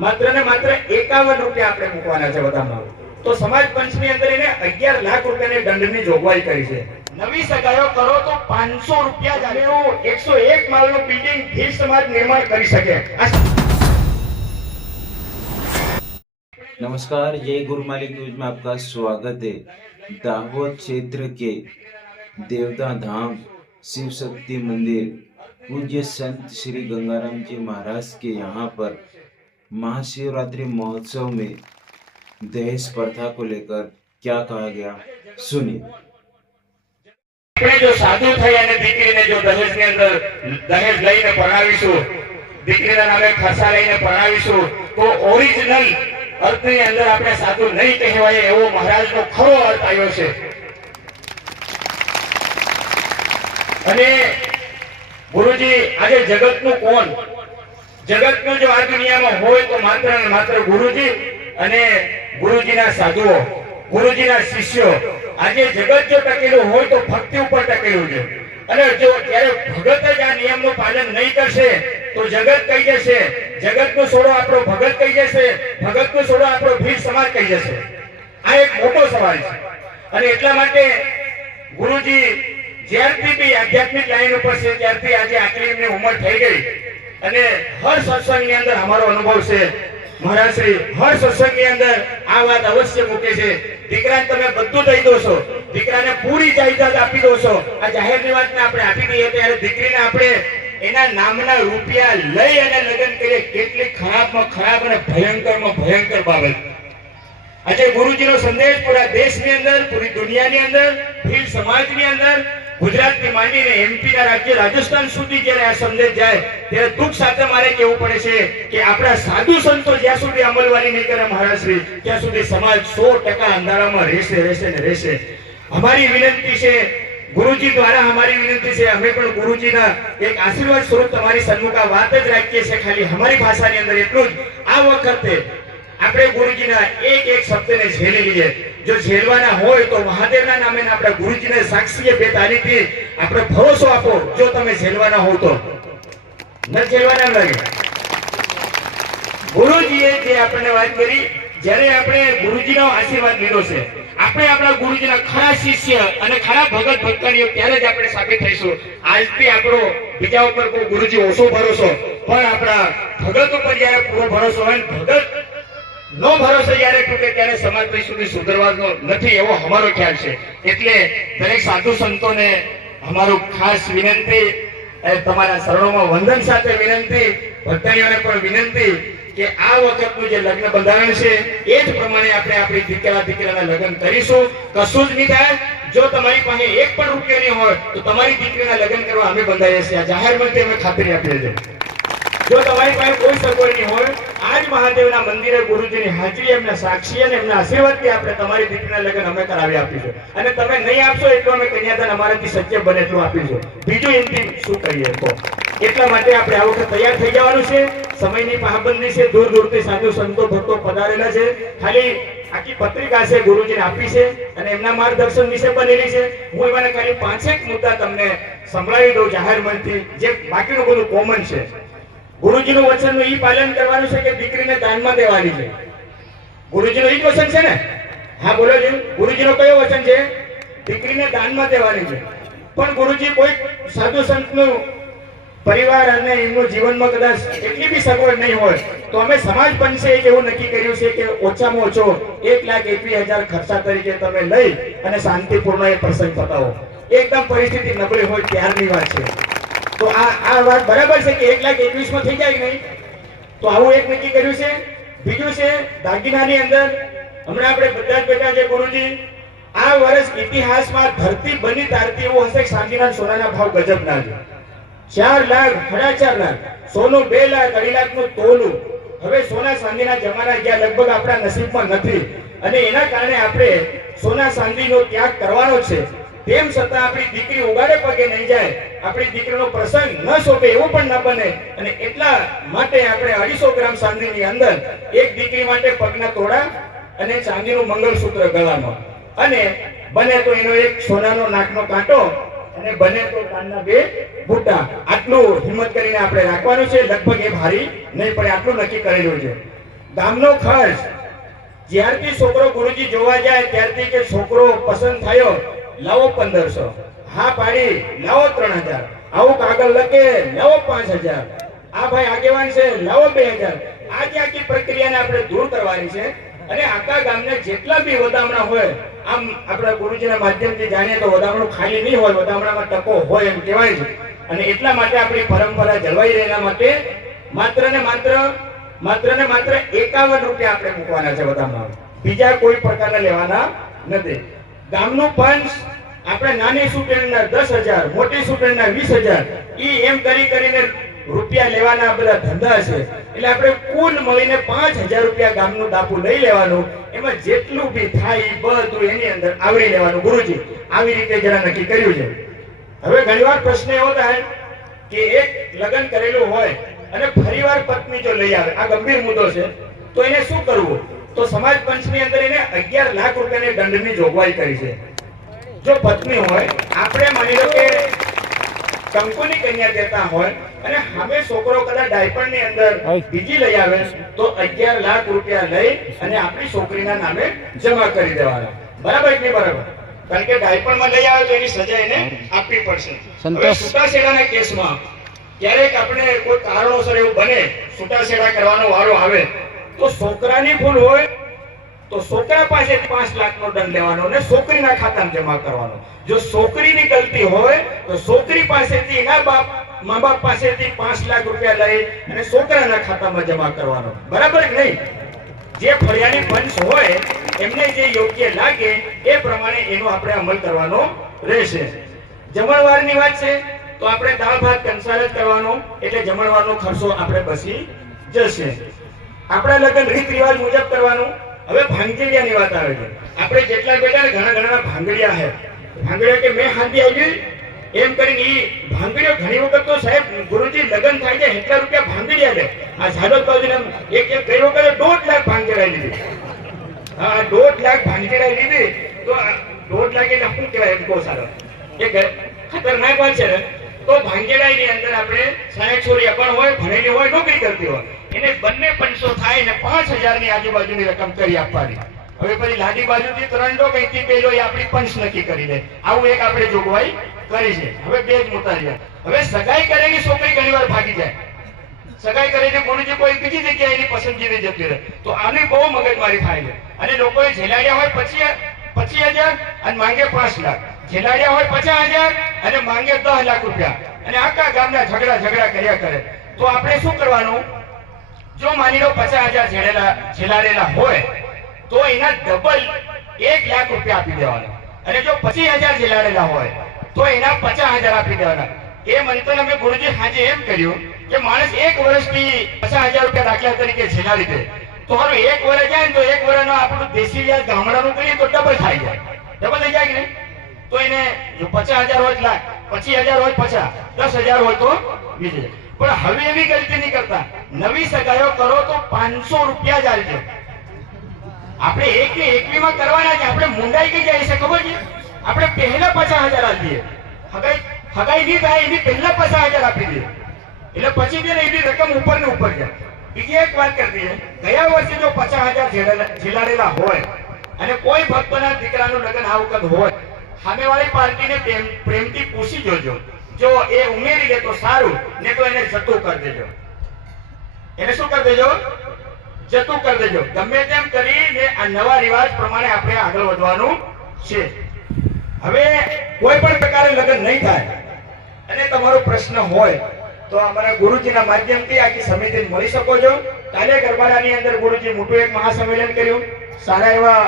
માત્ર ને માત્ર 51 રૂપિયા આપણે મૂકવાના છે બધામાં. તો સમાજ પંચની અંદર એને 11 લાખ રૂપિયાની દંડની જોગવાઈ કરી છે. નવી સગાઈઓ કરો તો 500 રૂપિયા જ આવે. 101 માળનું બિલ્ડિંગ ભીલ સમાજ નિર્માણ કરી શકે. नमस्कार, जय गुरु मालिक न्यूज में आपका स्वागत है। दाहोद क्षेत्र के देवता धाम शिव शक्ति मंदिर पूज्य संत श्री गंगाराम जी महाराज के यहाँ पर महाशिवरात्रि महोत्सव में दहेज प्रथा को लेकर क्या कहा गया, सुनिए। जो साधु થઈ અને દીકરીને જો દહેજની અંદર દહેજ લઈને પરણાવીશું, દીકરીના નામે ખર્ચા લઈને પરણાવીશું, તો ઓરિજિનલ અર્થની અંદર આપણે સાધુ નહીં કહેવાય એવો મહારાજનો ખરો અર્થ આવ્યો છે. અને ગુરુજી આજે જગતનું કોણ? જગતનું જો આ દુનિયામાં હોય તો માત્ર ને માત્ર ગુરુજી અને ગુરુજીના સાધુઓ, ગુરુજીના શિષ્યો. આજે જગત જો ટકેલું હોય તો ભક્તિ ઉપર ટકેલું છે. અને જો ત્યારે ભગત જ આ નિયમનું પાલન નહીં કરશે તો જગત કહી જશે, જગતનો છોડો આપણો ભગત કહી જશે, ભગતનો છોડો આપણો ભીલ સમાજ કહી જશે. આ એક મોટો સવાલ છે. અને એટલા માટે ગુરુજી જ્યારથી બી આધ્યાત્મિક લાઈન ઉપર છે ત્યારથી આજે આટલી એમની ઉંમર થઈ ગઈ. અને હર સત્સંગની અંદર અમારો અનુભવ છે, મહારાજ શ્રી હર સત્સંગની અંદર આ વાત અવશ્ય મૂકે છે. દીકરાને તમે બધું દઈ દો છો, દીકરાને પૂરી જાયદાદ આપી દો છો. આ જાહેરની વાતને આપણે આપી દઈએ ત્યારે દીકરીને આપણે એના નામના રૂપિયા લઈ અને લગ્ન કરીએ. કેટલી ખરાબમાં ખરાબ અને ભયંકરમાં ભયંકર બાબત. આજે ગુરુજીનો સંદેશ પૂરા દેશની અંદર, પૂરી દુનિયાની અંદર, ભીલ સમાજની અંદર, ગુજરાતથી માંડીને એમપીના રાજ્ય રાજસ્થાન સુધી જ્યારે આ સંદેશ જાય ત્યારે દુઃખ સાથે મારે કહેવું પડે છે કે આપણા સાધુ સંતો જ્યાં સુધી અમલવારી નહીં કરે મહારાજશ્રી, ત્યાં સુધી સમાજ 100% અંધારામાં રહેશે. અમારી વિનંતી છે, ગુરુજી દ્વારા અમારી વિનંતી છે, અમે પણ ગુરુજીના એક આશીર્વાદ સ્વરૂપ તમારી સન્મુખ આ વાત જ રાખીએ છીએ. ખાલી અમારી ભાષાની અંદર એટલું જ, આ વખતે આપણે ગુરુજીના એક એક શબ્દને ઝેલી લઈએ. જો ઝેલવાના હોય તો મહાદેવના નામે આપણે ગુરુજીને સાક્ષીએ 2 તારીખથી આપણે ભરોસો આપો. જો તમે ઝેલવાના હો તો ન ઝેલવાના લાગે. ગુરુજીએ જે આપણને વાત કરી, જ્યારે આપણે ગુરુજીનો આશીર્વાદ લીધો છે, આપણે આપણા ગુરુજીના ખરા શિષ્ય અને ખરા ભગત ભક્તનીઓ ત્યારે જ આપણે સાબિત થઈશું. આજથી આપણો બીજા ઉપર કોઈ ગુરુજી ઓછો ભરોસો, પણ આપણા ભગત ઉપર જયારે પૂરો ભરોસો હોય, ભગત નો ભરોસો જયારે તૂટે ત્યારે સમાજ કઈ સુધી સુધરવાનો નથી એવો અમારો ખ્યાલ છે. એટલે દરેક સાધુ સંતોને અમારું ખાસ વિનંતી, તમારા શરણોમાં વંદન સાથે વિનંતી, ભક્તનીઓને પણ વિનંતી કે આ વખતનું જે લગ્ન બંધારણ છે એ જ પ્રમાણે આપણે આપણી દીકરાના લગ્ન કરીશું. કશું જ નહીં થાય. જો તમારી પાસે 1 પણ રૂપિયો નહીં હોય તો તમારી દીકરીના લગ્ન કરવા અમે બંધાઈએ છીએ. જાહેર મંત્રી અમે ખાતરી આપીએ છીએ. જો તમારી પાસે કોઈ સગવડ નહીં હોય, આજ મહાદેવના મંદિરે ગુરુજીની હાજરી, એમના સાક્ષી અને એમના આશીર્વાદથી આપણે તમારી દીકરીના લગ્ન અમે કરાવી આપીશું. અને તમે નહીં આપશો એટલું અમે કન્યાદાન અમારાથી શક્ય બને એટલું આપીશું. બીજું એમથી શું કહીએ તો. એટલા માટે આપણે આ વખત તૈયાર થઈ જવાનું છે. સમયની પાબંદી છે, દૂર દૂરથી સાધુ સંતો ભક્તો પધારેલા છે. ખાલી આખી પત્રિકા છે ગુરુજીને આપી છે અને એમના માર્ગદર્શન વિશે બનેલી છે. હું એમાંના ખાલી 5 મુદ્દા તમને સંભળાવી દઉં જાહેર મંચથી, જે બાકીનું બધું કોમન છે. ગુરુજીનું વચનનું ઈ પાલન કરવાનું છે કે દીકરીને દાનમાં દેવાની છે. ગુરુજીનું ઈ વચન છે ને? હા બોલો જી. ગુરુજીનો કયો વચન છે? દીકરીને દાનમાં દેવાની છે. પણ ગુરુજી કોઈ સાધુ સંતનું પરિવાર અને એમનું જીવનમાં કદાચ એટલી બી સગવડ નહીં હોય તો અમે સમાજ પંચે એવું નક્કી કર્યું છે કે ઓછામાં ઓછો 1,21,000 ખર્ચા તરીકે તમે લઈ અને શાંતિપૂર્ણ એ પ્રસંગ પતાવો. એકદમ પરિસ્થિતિ નબળી હોય ત્યારની વાત છે. તો આ વાત બરાબર છે કે 1,21,000 માં થઈ જાય નહીં, તો આવું એક નક્કી કર્યું છે. બીજું છે દાગીનાની અંદર હમણાં આપણે બધા જ બેઠા છે ગુરુજી, આ વર્ષ ઇતિહાસમાં ધરતી બની તારતી એવું હશે કે ચાંદીના સોનાના ભાવ ગજબના છે. 4 લાખ, 4.5 લાખ, સોનું 2 લાખ, 2.5 લાખનું તોલું. હવે સોના ચાંદીના જમાના ગયા લગભગ આપણા નસીબમાં નથી. અને એના કારણે આપણે સોના ચાંદીનો ત્યાગ કરવાનો છે. તેમ છતાં આપણી દીકરી ઉગાડે પગે નહીં જાય, આપણી દીકરીનો પ્રસંગ ન શોભે એવું પણ ન બને. અને એટલા માટે આપણે 250 ગ્રામ ચાંદીની અંદર એક દીકરી માટે પગના તોડા અને ચાંદીનું મંગળસૂત્ર ગળામાં, અને બને તો એનો એક સોનાનો નાકનો કાંટો અને બને તો કાનના 2 બુટ્ટા. આટલું હિંમત કરીને આપણે રાખવાનું છે. લગભગ એ ભારી નહીં પડે, આટલું નક્કી કરેલું છે. ગામનો ખર્ચ જ્યારથી છોકરો ગુરુજી જોવા જાય ત્યારથી કે છોકરો પસંદ થયો લાવો 1500, હા પાડી લાવો 3000, આવું કાગળ લખે લાવો 5000, આ ભાઈ આગેવાન છે લાવો 2000. આખી પ્રક્રિયાને આપણે દૂર કરવાની છે અને આખા ગામને જેટલા બી વધામણા હોય, આમ આપણા ગુરુજીના માધ્યમથી જાણીએ તો વધામણું ખાલી નહીં હોય, વધામણામાં ટકો હોય એમ કહેવાય છે. અને એટલા માટે આપણી પરંપરા જળવાઈ રહે એના માટે માત્ર ને માત્ર 51 રૂપિયા આપણે મૂકવાના છે વધામણા, બીજા કોઈ પ્રકારના લેવાના નથી. ગામનું પંચ આપણે નાની સ્ટુડન્ટના 10,000, મોટી સ્ટુડન્ટના 20,000 ઈ એમ કરીને રૂપિયા લેવાના બધા ધંધા છે. એટલે આપણે કુલ મળીને 5,000 રૂપિયા ગામનું દાપુ લઈ લેવાનું, એમાં જેટલું બી થાય ઈ બધું એની અંદર આવરી લેવાનું. ગુરુજી આવી રીતે જરા નક્કી કર્યું છે. હવે ઘણીવાર પ્રશ્ન એવો થાય કે એક લગ્ન કરેલું હોય અને ફરીવાર પત્ની જો લઈ આવે, આ ગંભીર મુદ્દો છે, તો એને શું કરવું? તો સમાજ પંચની અંદર એને 11 લાખ રૂપિયાની દંડની જોગવાઈ કરી છે. જો પત્ની હોય, આપણે માની લો કે કંકુની કન્યા દેતા હોય અને સામે છોકરો કદાચ ડાયપરની અંદર બીજી લઈ આવે તો 11 લાખ રૂપિયા લઈ અને આપણી છોકરીના નામે જમા કરી દેવાના. બરાબર કે નહીં બરાબર? કારણ કે ડાયપરમાં લઈ આવે તો એની સજા એને આપવી પડશે. હવે છૂટાછેડાના કેસમાં ક્યારેક આપણે કોઈ કારણોસર એવું બને, છૂટાછેડા કરવાનો વારો આવે, તો છોકરાની ભૂલ હોય તો છોકરા પાસે 5 લાખનો દંડ લેવાનો અને છોકરીના ખાતામાં જમા કરવાનો. જો છોકરીની ગલતી હોય તો છોકરી પાસેથી એના મા બાપ પાસેથી 5 લાખ રૂપિયા લઈ અને છોકરાના ખાતામાં જમા કરવાનો. બરાબર કે નહીં? જે ફળિયાની પંચ હોય એમને જે યોગ્ય લાગે એ પ્રમાણે એનો આપણે અમલ કરવાનો રહેશે. જમણવારની વાત છે તો આપણે દાળ ભાત કંસાર જ કરવાનો, એટલે જમણવારનો ખર્ચો આપણે બચી જશે. આપણા લગ્ન રીત રિવાજ મુજબ કરવાનું. હવે ભાંગડિયાની વાત આવે છે. આપણે જેટલા બેટા ઘણા ભાંગડિયા છે, ભાંગડિયા કે મેં હાંડી આવી એમ કરીને ઈ ભાંગડિયો ઘણી વખત તો સાહેબ ગુરુજી લગ્ન થાય છે એટલા રૂપિયા ભાંગડિયા લે. આ ઝાલોદ બાજુના એક ગઈ વખતે 1.5 લાખ ભાંગડિયા લીધી. હા, 1.5 લાખ ભાંગડિયા લીધી. તો 1.5 લાખ એટલે શું કહેવાય એમ કહો સારો, એ ખતરનાક વાત છે ને. તો ભાંગેડાની અંદર આપણે 60 છોરીયા પણ હોય, ભણેલી હોય, નોકરી કરતી હોય, એને બંને 500 થાય ને 5,000 ની આજુબાજુની રકમ કરી આપવાની. હવે પછી લાડી બાજુથી 3 કઈથી પેલો એ આપણી પંચ નક્કી કરી દે. આવું એક આપણે જોગવાઈ કરી છે. હવે બે જ મુદ્દા રહ્યા. હવે સગાઈ કરેલી છોકરી ઘણીવાર ભાગી જાય. સગાઈ કરેલી ગુરુજી કોઈ બીજી જગ્યાએ એની પસંદગીની જતી રહે, તો આની બહુ મગજમારી થાય છે. અને લોકોએ ઝેલાડ્યા હોય 25,000 અને માંગે 5 લાખ, ઝેલાડ્યા હોય 50,000 અને માંગે 10 લાખ રૂપિયા, અને આખા ગામના ઝઘડા કર્યા કરે. તો આપણે શું કરવાનું? જો માની લો 50,000 ઝેલાડેલા હોય તો એના ડબલ 1 લાખ રૂપિયા આપી દેવાના, અને જો 25,000 ઝેલાડેલા હોય તો એના 50,000 આપી દેવાના. એ મંતન અમે ગુરુજી હાજે એમ કર્યું કે માણસ 1 વર્ષથી 50,000 રૂપિયા દાખલા તરીકે ઝેલાડી દે, તો હારું 1 વર્ષ જાય ને તો 1 વર્ષનો આપણું દેશી વ્યાજ ગામડાનું કરીએ તો ડબલ થઈ જાય. ડબલ થઈ જાય કે નહીં? તો એને જો 50,000 હોય લાખ, 25,000 હોય 50, 10,000 હોય તો 20,000. પણ હવે એવી ગલતી નહીં કરતા. નવી સગાઈઓ કરો તો 500 રૂપિયા જ આલજો. આપણે 1 માં કરવાના છે. આપણે મુંડાઈ કઈ જાય છે ખબર છે? આપણે પહેલા 50,000 આપી દઈએ. હગાઈ નહીં થાય એની પહેલા 50,000 આપી દઈએ, એટલે પછી છે ને એની રકમ ઉપર ને ઉપર જાય. બીજી એક વાત કરી દઈએ, ગયા વર્ષે જો 50,000 ઝીલાડેલા હોય અને કોઈ ભક્તના દીકરાનું લગ્ન આ વખત હોય, સામેવાળી પાર્ટીને પ્રેમથી પૂછી જોજો. જો એ ઉમેરી લે તો સારું, ને તો એને જતું કરી દેજો. એને શું કરી દેજો? જતું કરી દેજો. ગમે તેમ કરીને આ નવા રિવાજ પ્રમાણે આપણે આગળ વધવાનું છે. હવે કોઈ પણ પ્રકારે લગ્ન નહીં થાય અને તમારો પ્રશ્ન હોય તો અમારા ગુરુજીના માધ્યમથી આખી સમિતિને મળી શકો છો. કાલે ગરબાડાની અંદર ગુરુજી મોટું એક મહાસંમેલન કર્યું, સારા એવા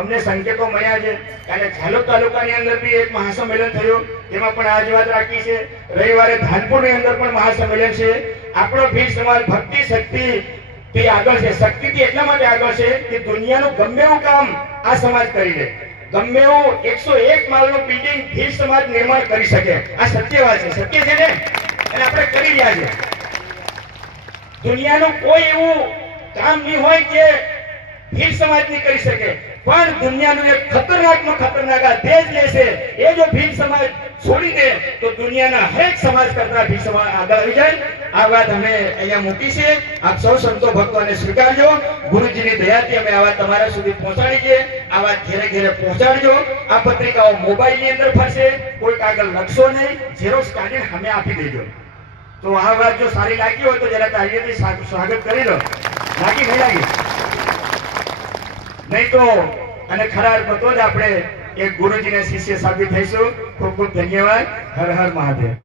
અમને સંકેતો મળ્યા છે. કાલે ઝાલોદ તાલુકાની અંદર બી એક મહાસંમેલન થયું, એમાં પણ આ જ વાત રાખી છે. રવિવારે ધાનપુરની અંદર પણ મહાસંમેલન છે. આપણો ભીલ સમાજ ભક્તિ શક્તિ થી આગળ છે. શક્તિથી એટલા માટે આગળ છે કે દુનિયાનું ગમે એવું કામ આ સમાજ કરી લે. ગમે એવું 101 માળનું બિલ્ડિંગ ભીલ સમાજ નિર્માણ કરી શકે. આ સત્ય વાત છે. સત્ય છે ને? અને આપણે કરી રહ્યા છે. દુનિયાનું કોઈ એવું કામ નહીં હોય કે ભીલ સમાજ નહીં કરી શકે, પણ દુનિયાનું એક ખતરનાકમાં ખતરનાક આ દેશ લેશે, એ જો ભીલ સમાજ છોડી દે તો દુનિયાના હરેક સમાજ કરતા ભી સમાજ આગળ આવી જાય. આ વાત અમે અહીંયા મૂકી છે. આપ સૌ સંતો ભક્તોને સ્વીકારજો. ગુરુજીની દયાથી અમે આ વાત તમારા સુધી પહોંચાડી છે. આ વાત ઘેરે ઘેરે પહોંચાડજો. આ પત્રિકાઓ મોબાઈલની અંદર ફરશે. કોઈ કાગળ લખશો નહીં, ઝેરોક્સ કાઢીને અમે આપી દેજો. તો આ વાત જો સારી લાગી હોય તો જરા તાળીઓથી સ્વાગત કરી લો. લાગી નહીં લાગી? નહીં તો અને ખરા અર્થમાં તો જ આપણે એક ગુરુજીના શિષ્ય સાબિત થઈશું. ખૂબ ખૂબ ધન્યવાદ. હર હર મહાદેવ.